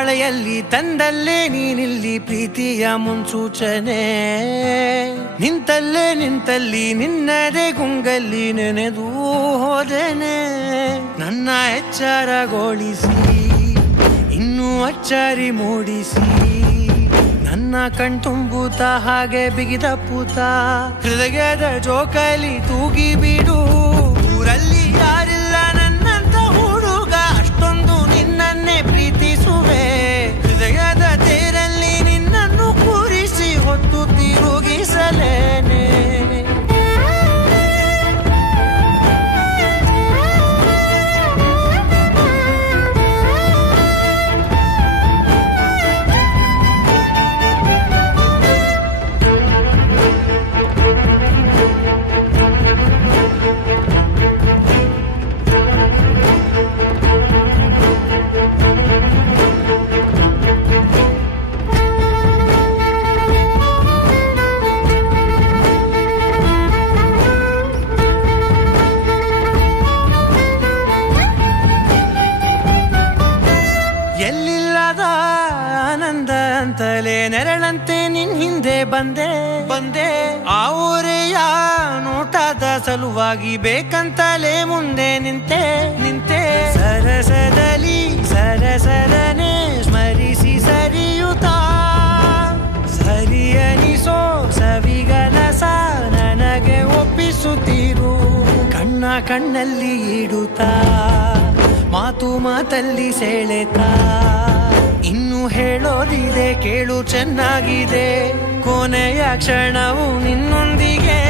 ಮಳೆಯಲ್ಲಿ ತಂದಲ್ಲೇ ನೀನಿಲ್ಲಿ ಪ್ರೀತಿಯ ಮುನ್ಸೂಚನೆ ನಿಂತಲ್ಲಿ ನಿನ್ನದೇ ಗುಂಗಲ್ಲಿ ನೆನೆದು ಹೋದೆನೆ ನನ್ನ ಎಚ್ಚರಗೊಳಿಸಿ ಇನ್ನೂ ಅಚ್ಚರಿ ಮೂಡಿಸಿ ನನ್ನ ಕಣ್ತುಂಬುತ್ತ ಹಾಗೆ ಬಿಗಿದ ಪೂತ ಹೃದಯದ ಜೋಕಾಲಿ ತೂಗಿ ಬಿಡು ಊರಲ್ಲಿ ಯಾರಿಲ್ಲ ನನ್ನಂತ ಹುಡುಗ ಅಷ್ಟೊಂದು ನಿನ್ನನ್ನೇ ಪ್ರೀತಿಸುವೆ ಹೃದಯದ ತೇರಲ್ಲಿ ನಿನ್ನನ್ನು ಕೂರಿಸಿ ಹೊತ್ತು ತಿರುಗಿಸಲೇನೆ ನೆರಳಂತೆ ನಿನ್ ಹಿಂದೆ ಬಂದೆ ಆ ಊರೆಯ ನೋಟದ ಸಲುವಾಗಿ ಬೇಕಂತಲೇ ಮುಂದೆ ನಿಂತೆ ಸರಸರನೆ ಸ್ಮರಿಸಿ ಸರಿಯುತ್ತಾ ಸರಿಯನಿಸೋ ಸವಿಗನಸ ನನಗೆ ಒಪ್ಪಿಸುತ್ತೀರು ಕಣ್ಣಲ್ಲಿ ಇಡುತ್ತಾ ಮಾತಲ್ಲಿ ಸೆಳೆತಾ ಇನ್ನು ಹೇಳೋದಿದೆ ಕೇಳು ಚೆನ್ನಾಗಿದೆ ಕೊನೆಯ ಕ್ಷಣವು ನಿನ್ನೊಂದಿಗೆ